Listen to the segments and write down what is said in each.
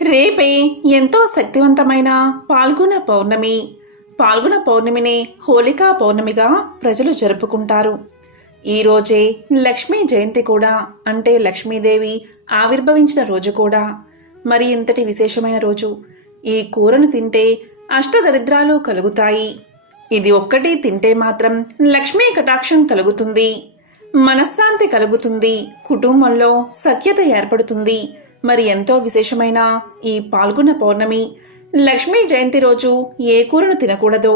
రేపే ఎంతో శక్తివంతమైన పాల్గొన పౌర్ణమి. పాల్గొన పౌర్ణమిని హోళికా పౌర్ణమిగా ప్రజలు జరుపుకుంటారు. ఈరోజే లక్ష్మీ జయంతి కూడా, అంటే లక్ష్మీదేవి ఆవిర్భవించిన రోజు కూడా. మరి ఇంతటి విశేషమైన రోజు. ఈ కూరను తింటే అష్టదరిద్రాలు కలుగుతాయి. ఇది ఒక్కటి తింటే మాత్రం లక్ష్మీ కటాక్షం కలుగుతుంది, మనశ్శాంతి కలుగుతుంది, కుటుంబంలో సఖ్యత ఏర్పడుతుంది. మరి ఎంతో విశేషమైన ఈ పాల్గొన పౌర్ణమి లక్ష్మీ జయంతి రోజు ఏ కూరను తినకూడదో,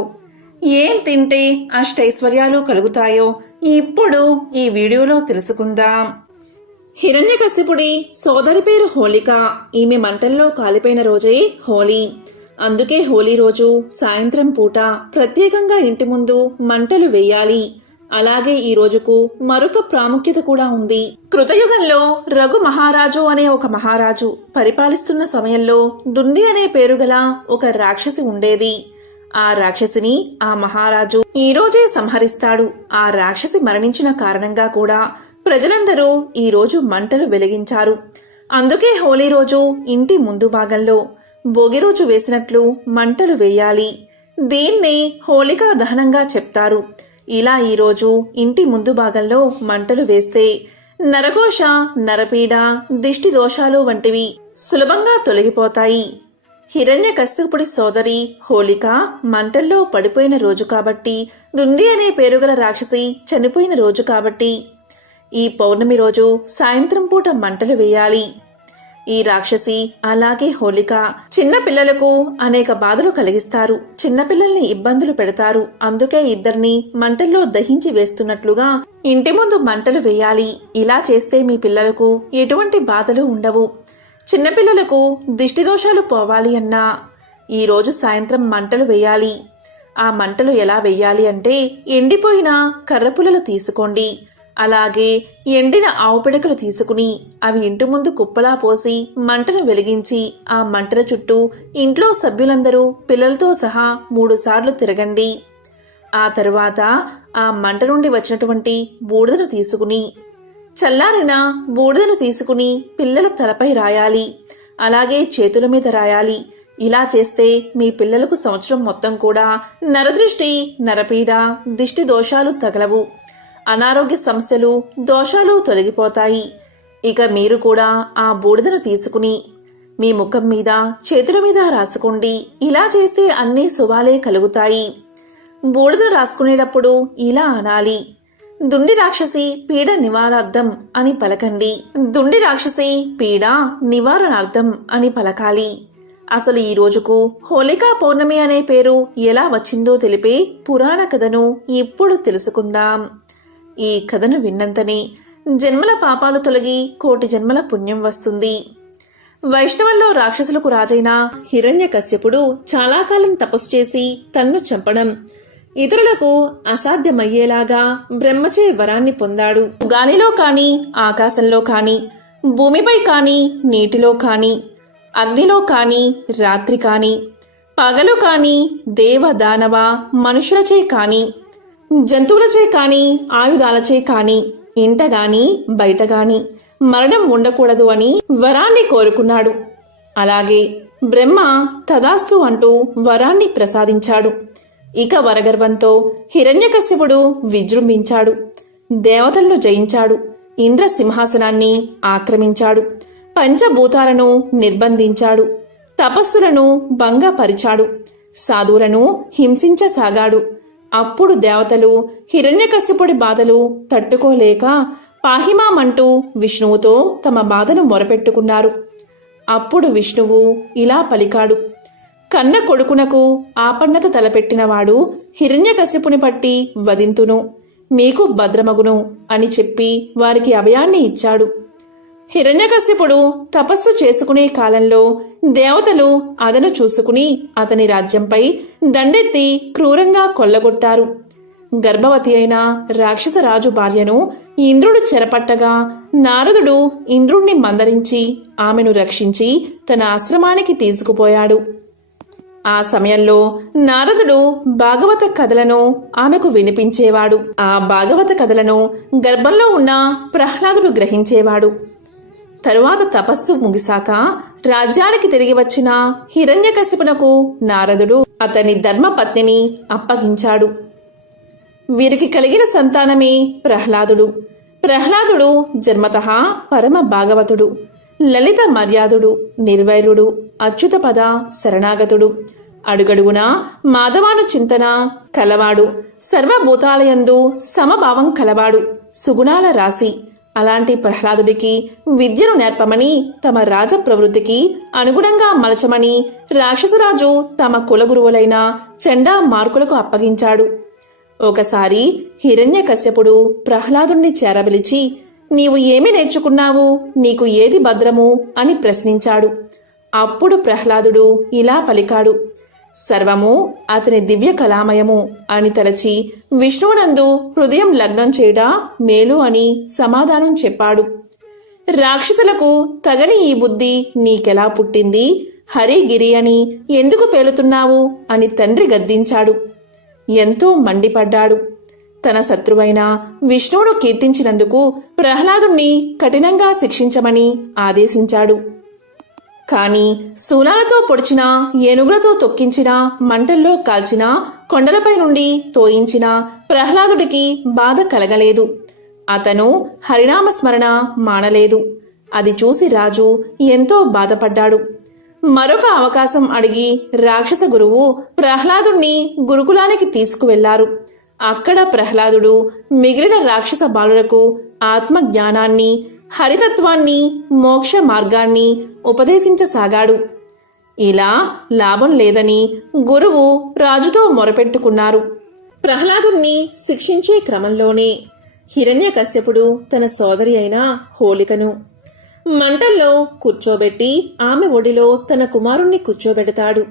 ఏం తింటే అష్టైశ్వర్యాలు కలుగుతాయో ఇప్పుడు ఈ వీడియోలో తెలుసుకుందాం. హిరణ్యకశిపుడి సోదరి పేరు హోళిక. ఈమె మంటల్లో కాలిపోయిన రోజే హోలీ. అందుకే హోలీ రోజు సాయంత్రం పూట ప్రత్యేకంగా ఇంటి ముందు మంటలు వేయాలి. అలాగే ఈ రోజుకు మరొక ప్రాముఖ్యత కూడా ఉంది. కృతయుగంలో రఘు మహారాజు అనే ఒక మహారాజు పరిపాలిస్తున్న సమయంలో దుండి అనే పేరు గల ఒక రాక్షసి ఉండేది. ఆ రాక్షసిని ఆ మహారాజు ఈ రోజే సంహరిస్తాడు. ఆ రాక్షసి మరణించిన కారణంగా కూడా ప్రజలందరూ ఈ రోజు మంటలు వెలిగించారు. అందుకే హోలీ రోజు ఇంటి ముందు భాగంలో భోగి రోజు వేసినట్లు మంటలు వేయాలి. దీన్నే హోళికా దహనంగా చెప్తారు. ఇలా ఈరోజు ఇంటి ముందు భాగంలో మంటలు వేస్తే నరఘోష, నరపీడ, దిష్టి దోషాలు వంటివి సులభంగా తొలగిపోతాయి. హిరణ్యకశ్యపుడి సోదరి హోళిక మంటల్లో పడిపోయిన రోజు కాబట్టి, దుంది అనే పేరుగల రాక్షసి చనిపోయిన రోజు కాబట్టి ఈ పౌర్ణమి రోజు సాయంత్రం పూట మంటలు వేయాలి. ఈ రాక్షసి అలాగే హోళిక చిన్న పిల్లలకు అనేక బాధలు కలిగిస్తారు. చిన్నపిల్లల్ని ఇబ్బందులు పెడతారు. అందుకే ఇద్దరిని మంటల్లో దహించి వేస్తున్నట్లుగా ఇంటి ముందు మంటలు వేయాలి. ఇలా చేస్తే మీ పిల్లలకు ఎటువంటి బాధలు ఉండవు. చిన్నపిల్లలకు దిష్టి దోషాలు పోవాలి అన్నా ఈరోజు సాయంత్రం మంటలు వేయాలి. ఆ మంటలు ఎలా వేయాలి అంటే, ఎండిపోయిన కర్రపుల్లలు తీసుకోండి. అలాగే ఎండిన ఆవు పిడకలు తీసుకుని అవి ఇంటి ముందు కుప్పలా పోసి మంటను వెలిగించి ఆ మంటల చుట్టూ ఇంట్లో సభ్యులందరూ పిల్లలతో సహా 3 సార్లు తిరగండి. ఆ తరువాత ఆ మంట నుండి వచ్చినటువంటి బూడిదను తీసుకుని, చల్లారిన బూడిదను తీసుకుని పిల్లల తలపై రాయాలి. అలాగే చేతుల మీద రాయాలి. ఇలా చేస్తే మీ పిల్లలకు సంవత్సరం మొత్తం కూడా నరదృష్టి, నరపీడ, దిష్టి దోషాలు తగలవు. అనారోగ్య సమస్యలు, దోషాలు తొలగిపోతాయి. ఇక మీరు కూడా ఆ బూడిదను తీసుకుని మీ ముఖం మీద, చేతుల మీద రాసుకోండి. ఇలా చేస్తే అన్ని శుభాలే కలుగుతాయి. బూడిద రాసుకునేటప్పుడు ఇలా అనాలి: దుండి రాక్షసి పీడ నివారణార్థం అని పలకండి. దుండి రాక్షసి పీడ నివారణార్థం అని పలకాలి. అసలు ఈ రోజుకు హోళికా పౌర్ణమి అనే పేరు ఎలా వచ్చిందో తెలిపే పురాణ కథను ఇప్పుడు తెలుసుకుందాం. ఈ కథను విన్నంతనే జన్మల పాపాలు తొలగి కోటి జన్మల పుణ్యం వస్తుంది. వైష్ణవంలో రాక్షసులకు రాజైన హిరణ్యకశ్యపుడు చాలా కాలం తపస్సు చేసి తన్ను చంపడం, ఇతరులకు అసాధ్యమయ్యేలాగా బ్రహ్మచే వరాన్ని పొందాడు. గాలిలో కాని, ఆకాశంలో కాని, భూమిపై కాని, నీటిలో కాని, అగ్నిలో కాని, రాత్రి కాని, పగలు కాని, దేవ దానవ మనుషులచే కాని, జంతువులచే కాని, ఆయుధాలచే కాని, ఇంట గాని బయట గాని మరణం ఉండకూడదు అని వరాన్ని కోరుకున్నాడు. అలాగే బ్రహ్మ తదాస్తు అంటూ వరాన్ని ప్రసాదించాడు. ఇక వరగర్వంతో హిరణ్యకశ్యపుడు విజృంభించాడు. దేవతలను జయించాడు. ఇంద్ర సింహాసనాన్ని ఆక్రమించాడు. పంచభూతాలను నిర్బంధించాడు. తపస్సులను భంగపరిచాడు. సాధువులను హింసించసాగాడు. అప్పుడు దేవతలు హిరణ్యకశ్యపుడి బాధలు తట్టుకోలేక పాహిమామంటూ విష్ణువుతో తమ బాధను మొరపెట్టుకున్నారు. అప్పుడు విష్ణువు ఇలా పలికాడు: కన్న కొడుకునకు ఆపన్నత తలపెట్టినవాడు హిరణ్యకశ్యపుని పట్టి వధింతును, మీకు భద్రమగును అని చెప్పి వారికి అభయాన్ని ఇచ్చాడు. హిరణ్యకశ్యపుడు తపస్సు చేసుకునే కాలంలో దేవతలు అదను చూసుకుని అతని రాజ్యంపై దండెత్తి క్రూరంగా కొల్లగొట్టారు. గర్భవతి అయిన రాక్షసరాజు భార్యను ఇంద్రుడు చెరపట్టగా నారదుడు ఇంద్రుణ్ణి మందరించి ఆమెను రక్షించి తన ఆశ్రమానికి తీసుకుపోయాడు. ఆ సమయంలో నారదుడు భాగవత కథలను ఆమెకు వినిపించేవాడు. ఆ భాగవత కథలను గర్భంలో ఉన్న ప్రహ్లాదుడు గ్రహించేవాడు. తరువాత తపస్సు ముగిశాక రాజ్యానికి తిరిగి వచ్చిన హిరణ్యకశిపునకు నారదుడు అతని ధర్మపత్నిని అప్పగించాడు. వీరికి కలిగిన సంతానమే ప్రహ్లాదుడు. ప్రహ్లాదుడు జన్మతః పరమ భాగవతుడు, లలిత మర్యాదుడు, నిర్వైరుడు, అచ్యుతపద శరణాగతుడు, అడుగడుగునా మాధవాను చింతన కలవాడు, సర్వభూతాలయందు సమభావం కలవాడు, సుగుణాల రాశి. అలాంటి ప్రహ్లాదుడికి విద్యను నేర్పమని, తమ రాజ ప్రవృత్తికి అనుగుణంగా మలచమని రాక్షసరాజు తమ కులగురువులైన చండా మార్కులకు అప్పగించాడు. ఒకసారి హిరణ్యకశ్యపుడు ప్రహ్లాదుణ్ణి చేరబిలిచి, నీవు ఏమి నేర్చుకున్నావు, నీకు ఏది భద్రము అని ప్రశ్నించాడు. అప్పుడు ప్రహ్లాదుడు ఇలా పలికాడు: సర్వము అతని దివ్య కళామయము అని తలచి విష్ణువునందు హృదయం లగ్నం చేయడా మేలు అని సమాధానం చెప్పాడు. రాక్షసులకు తగని ఈ బుద్ధి నీకెలా పుట్టింది, హరిగిరి అని ఎందుకు పేలుతున్నావు అని తండ్రి గద్దించాడు. ఎంతో మండిపడ్డాడు. తన శత్రువైన విష్ణువును కీర్తించినందుకు ప్రహ్లాదుణ్ణి కఠినంగా శిక్షించమని ఆదేశించాడు. కాని శూలాలతో పొడిచిన, ఏనుగులతో తొక్కించిన, మంటల్లో కాల్చిన, కొండలపై నుండి తోయించిన ప్రహ్లాదుడికి బాధ కలగలేదు. అతను హరినామస్మరణ మానలేదు. అది చూసి రాజు ఎంతో బాధపడ్డాడు. మరొక అవకాశం అడిగి రాక్షస గురువు ప్రహ్లాదుణ్ణి గురుకులానికి తీసుకువెళ్లారు. అక్కడ ప్రహ్లాదుడు మిగిలిన రాక్షస బాలులకు ఆత్మజ్ఞానాన్ని, హరితత్వాన్ని, మోక్ష మార్గాన్ని ఉపదేశించసాగాడు. ఇలా లాభం లేదని గురువు రాజుతో మొరపెట్టుకున్నారు. ప్రహ్లాదుణ్ణి శిక్షించే క్రమంలోనే హిరణ్యకశ్యపుడు తన సోదరి అయిన హోలికను మంటల్లో కూర్చోబెట్టి ఆమె ఒడిలో తన కుమారుణ్ణి కూర్చోబెడతాడు.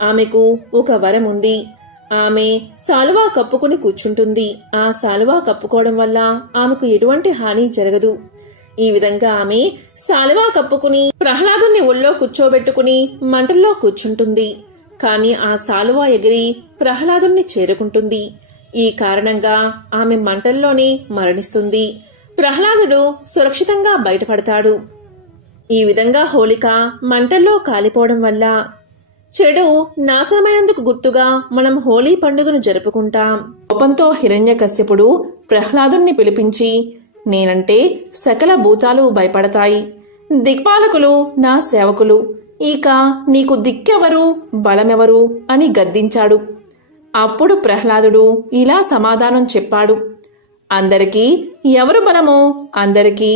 ఆమెకు ఒక వరం ఉంది. ఆమె శాలువా కప్పుకుని కూర్చుంటుంది. ఆ శాలువా కప్పుకోవడం వల్ల ఆమెకు ఎటువంటి హాని జరగదు. ఈ విధంగా ఆమె శాలువా కప్పుకుని ప్రహ్లాదుని ఒళ్ళో కూర్చోబెట్టుకుని మంటల్లో కూర్చుంటుంది. కాని ఆ శాలువా ఎగిరి ప్రహ్లాదుని చేరుకుంటుంది. ఈ కారణంగా ఆమె మంటల్లోనే మరణిస్తుంది. ప్రహ్లాదుడు సురక్షితంగా బయటపడతాడు. ఈ విధంగా హోలిక మంటల్లో కాలిపోవడం వల్ల చెడు నాశనమైనందుకు గుర్తుగా మనం హోలీ పండుగను జరుపుకుంటాం. కోపంతో హిరణ్యకశ్యపుడు ప్రహ్లాదుణ్ణి పిలిపించి, నేనంటే సకల భూతాలు భయపడతాయి. దిక్పాలకులు నా సేవకులు. ఇక నీకు దిక్కెవరు, బలమెవరు అని గద్దించాడు. అప్పుడు ప్రహ్లాదుడు ఇలా సమాధానం చెప్పాడు: అందరికీ ఎవరు బలమో, అందరికీ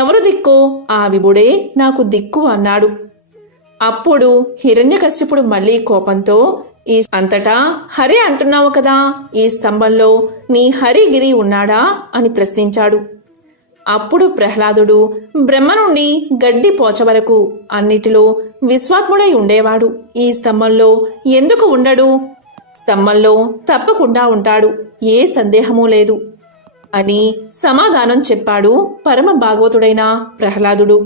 ఎవరు దిక్కో ఆ విభుడే నాకు దిక్కు అన్నాడు. అప్పుడు హిరణ్యకశ్యపుడు మళ్లీ కోపంతో, ఈ అంతటా హరి అంటున్నావు కదా, ఈ స్తంభంలో నీ హరిగిరి ఉన్నాడా అని ప్రశ్నించాడు. అప్పుడు ప్రహ్లాదుడు బ్రహ్మ నుండి గడ్డి పోచ వరకు అన్నిటిలో విశ్వాత్ముడై ఉండేవాడు. ఈ స్తంభంలో ఎందుకు ఉండడు? స్తంభంలో తప్పకుండా ఉంటాడు, ఏ సందేహమూ లేదు అని సమాధానం చెప్పాడు పరమ భాగవతుడైన ప్రహ్లాదుడు.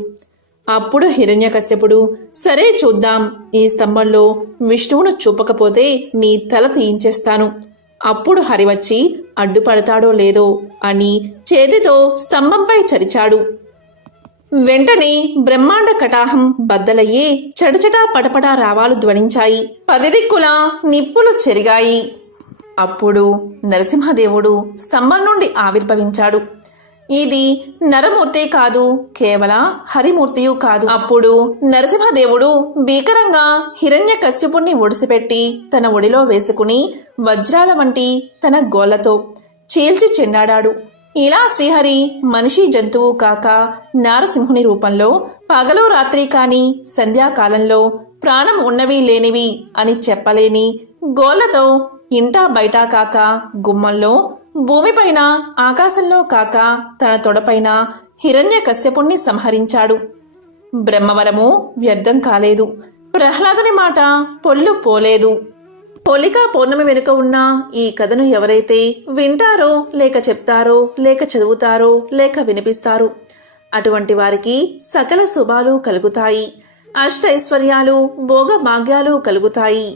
అప్పుడు హిరణ్యకశ్యపుడు, సరే చూద్దాం, ఈ స్తంభంలో విష్ణువును చూపకపోతే నీ తల తీయించేస్తాను, అప్పుడు హరి వచ్చి అడ్డుపడతాడో లేదో అని చేతితో స్తంభంపై చరిచాడు. వెంటనే బ్రహ్మాండ కటాహం బద్దలయ్యే చటచటా పటపటా రావాలు ధ్వనించాయి. 10 దిక్కులా నిప్పులు చెరిగాయి. అప్పుడు నరసింహదేవుడు స్తంభం నుండి ఆవిర్భవించాడు. ఇది నరమూర్తే కాదు, కేవల హరిమూర్తియు కాదు. అప్పుడు నరసింహదేవుడు భీకరంగా హిరణ్యకశ్యపుణ్ణి ఒడిసిపెట్టి తన ఒడిలో వేసుకుని వజ్రాల వంటి తన గోళ్లతో చీల్చి చెండాడాడు. ఇలా శ్రీహరి మనిషి జంతువు కాక నారసింహుని రూపంలో పగలు రాత్రి కాని సంధ్యాకాలంలో ప్రాణం ఉన్నవి లేనివి అని చెప్పలేని గోళ్లతో ఇంటా బయటా కాక గుమ్మంలో, భూమిపైన, ఆకాశంలో కాక తన తొడపైన హిరణ్యకశ్యపుణ్ణి సంహరించాడు. బ్రహ్మవరము వ్యర్థం కాలేదు. ప్రహ్లాదుని మాట పొల్లు పోలేదు. హోలికా పౌర్ణమి వెనుక ఉన్న ఈ కథను ఎవరైతే వింటారో, లేక చెప్తారో, లేక చదువుతారో, లేక వినిపిస్తారో అటువంటి వారికి సకల శుభాలు కలుగుతాయి. అష్టైశ్వర్యాలు, భోగ భాగ్యాలు కలుగుతాయి.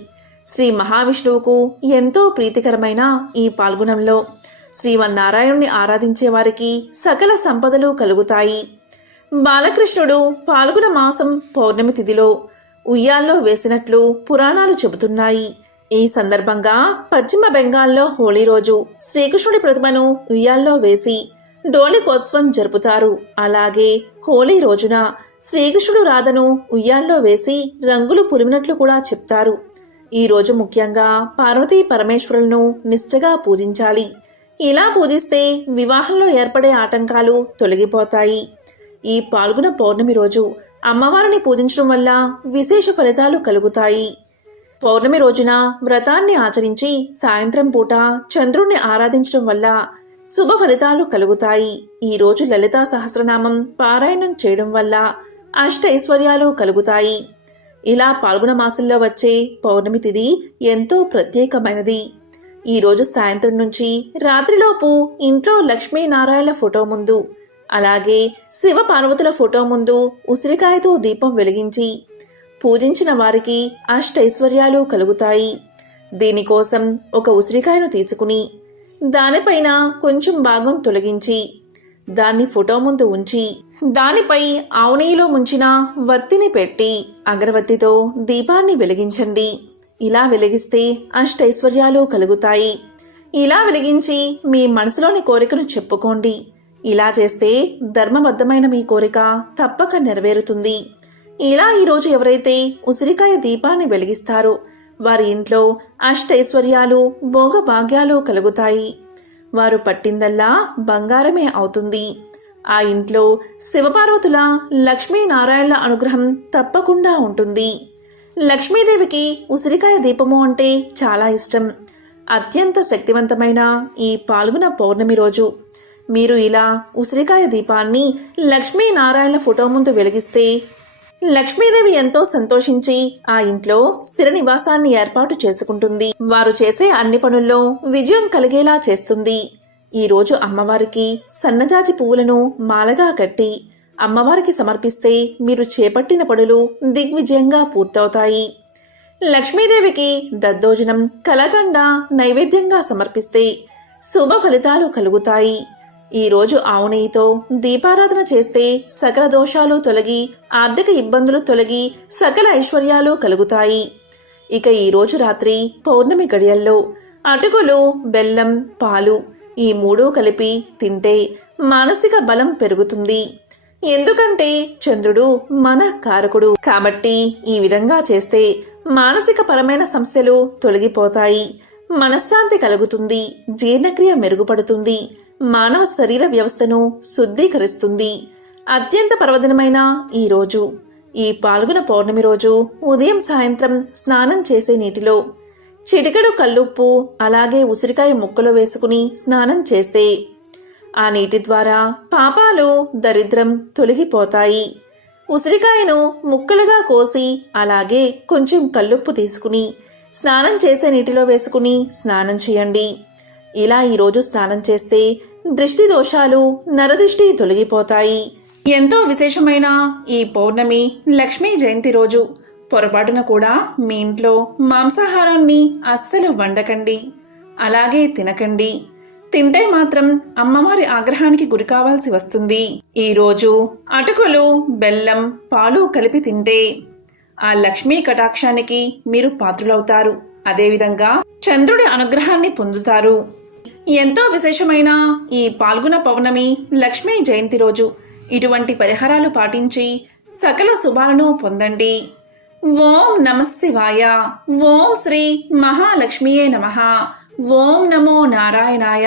శ్రీ మహావిష్ణువుకు ఎంతో ప్రీతికరమైన ఈ పాల్గొనంలో శ్రీమన్నారాయణుని ఆరాధించే వారికి సకల సంపదలు కలుగుతాయి. బాలకృష్ణుడు పాల్గొన మాసం పౌర్ణమి తిథిలో ఉయ్యాల్లో వేసినట్లు పురాణాలు చెబుతున్నాయి. ఈ సందర్భంగా పశ్చిమ బెంగాల్లో హోళీ రోజు శ్రీకృష్ణుడి ప్రతిమను ఉయ్యాల్లో వేసి డోలికోత్సవం జరుపుతారు. అలాగే హోళీ రోజున శ్రీకృష్ణుడు రాధను ఉయ్యాల్లో వేసి రంగులు పులిమినట్లు కూడా చెప్తారు. ఈ రోజు ముఖ్యంగా పార్వతీ పరమేశ్వరులను నిష్ఠగా పూజించాలి. ఇలా పూజిస్తే వివాహంలో ఏర్పడే ఆటంకాలు తొలగిపోతాయి. ఈ పాల్గొన పౌర్ణమి రోజు అమ్మవారిని పూజించడం వల్ల విశేష ఫలితాలు కలుగుతాయి. పౌర్ణమి రోజున వ్రతాన్ని ఆచరించి సాయంత్రం పూట చంద్రుణ్ణి ఆరాధించడం వల్ల శుభ ఫలితాలు కలుగుతాయి. ఈ రోజు లలితా సహస్రనామం పారాయణం చేయడం వల్ల అష్టైశ్వర్యాలు కలుగుతాయి. ఇలా పాల్గొన మాసంలో వచ్చే పౌర్ణమి తిథి ఎంతో ప్రత్యేకమైనది. ఈ రోజు సాయంత్రం నుంచి రాత్రిలోపు ఇంట్లో లక్ష్మీనారాయణ ఫోటో ముందు, అలాగే శివ పార్వతుల ఫోటో ముందు ఉసిరికాయతో దీపం వెలిగించి పూజించిన వారికి అష్టైశ్వర్యాలు కలుగుతాయి. దీనికోసం ఒక ఉసిరికాయను తీసుకుని దానిపైన కొంచెం భాగం తొలగించి దాన్ని ఫోటో ముందు ఉంచి దానిపై ఆవు నెయ్యిలో ముంచిన వత్తిని పెట్టి అగరవత్తితో దీపాన్ని వెలిగించండి. ఇలా వెలిగిస్తే అష్టైశ్వర్యాలు కలుగుతాయి. ఇలా వెలిగించి మీ మనసులోని కోరికను చెప్పుకోండి. ఇలా చేస్తే ధర్మబద్ధమైన మీ కోరిక తప్పక నెరవేరుతుంది. ఇలా ఈరోజు ఎవరైతే ఉసిరికాయ దీపాన్ని వెలిగిస్తారో వారి ఇంట్లో అష్టైశ్వర్యాలు భోగభాగ్యాలు కలుగుతాయి. వారు పట్టిందల్లా బంగారమే అవుతుంది. ఆ ఇంట్లో శివపార్వతుల లక్ష్మీనారాయణల అనుగ్రహం తప్పకుండా ఉంటుంది. లక్ష్మీదేవికి ఉసిరికాయ దీపము అంటే చాలా ఇష్టం. అత్యంత శక్తివంతమైన ఈ పాల్గొన పౌర్ణమి రోజు మీరు ఇలా ఉసిరికాయ దీపాన్ని లక్ష్మీనారాయణల ఫోటో ముందు వెలిగిస్తే లక్ష్మీదేవి ఎంతో సంతోషించి ఆ ఇంట్లో స్థిర నివాసాన్ని ఏర్పాటు చేసుకుంటుంది. వారు చేసే అన్ని పనుల్లో విజయం కలిగేలా చేస్తుంది. ఈ రోజు అమ్మవారికి సన్నజాజి పువ్వులను మాలగా కట్టి అమ్మవారికి సమర్పిస్తే మీరు చేపట్టిన పనులు దిగ్విజయంగా పూర్తవుతాయి. లక్ష్మీదేవికి దద్దోజనం కలగండ నైవేద్యంగా సమర్పిస్తే శుభ ఫలితాలు కలుగుతాయి. ఈ రోజు ఆవు నెయ్యితో దీపారాధన చేస్తే సకల దోషాలు తొలగి ఆర్థిక ఇబ్బందులు తొలగి సకల ఐశ్వర్యాలు కలుగుతాయి. ఇక ఈ రోజు రాత్రి పౌర్ణమి గడియల్లో అటుకులు, బెల్లం, పాలు ఈ మూడూ కలిపి తింటే మానసిక బలం పెరుగుతుంది. ఎందుకంటే చంద్రుడు మన కారకుడు కాబట్టి ఈ విధంగా చేస్తే మానసిక పరమైన సమస్యలు తొలగిపోతాయి. మనశ్శాంతి కలుగుతుంది. జీర్ణక్రియ మెరుగుపడుతుంది. మానవ శరీర వ్యవస్థను శుద్ధీకరిస్తుంది. అత్యంత పర్వదినమైన ఈ రోజు ఈ పాల్గొన పౌర్ణమి రోజు ఉదయం సాయంత్రం స్నానం చేసే నీటిలో చిటికెడు కల్లుప్పు అలాగే ఉసిరికాయ ముక్కలు వేసుకుని స్నానం చేస్తే ఆ నీటి ద్వారా పాపాలు దరిద్రం తొలగిపోతాయి. ఉసిరికాయను ముక్కలుగా కోసి అలాగే కొంచెం కల్లుప్పు తీసుకుని స్నానం చేసే నీటిలో వేసుకుని స్నానం చేయండి. ఇలా ఈరోజు స్నానం చేస్తే దృష్టి దోషాలు నరదృష్టి తొలగిపోతాయి. ఎంతో విశేషమైన ఈ పౌర్ణమి లక్ష్మీ జయంతి రోజు పొరపాటున కూడా మీ ఇంట్లో మాంసాహారాన్ని అస్సలు వండకండి, అలాగే తినకండి. తింటే మాత్రం అమ్మవారి ఆగ్రహానికి గురి కావాల్సి వస్తుంది. ఈరోజు అటుకులు, బెల్లం, పాలు కలిపి తింటే ఆ లక్ష్మీ కటాక్షానికి మీరు పాత్రులవుతారు. అదేవిధంగా చంద్రుడి అనుగ్రహాన్ని పొందుతారు. ఎంతో విశేషమైన ఈ పాల్గొన పౌర్ణమి లక్ష్మీ జయంతి రోజు ఇటువంటి పరిహారాలు పాటించి సకల శుభాలను పొందండి. ఓం నమః శివాయ. ఓం శ్రీ మహాలక్ష్మియే నమః. ఓం నమో నారాయణాయ.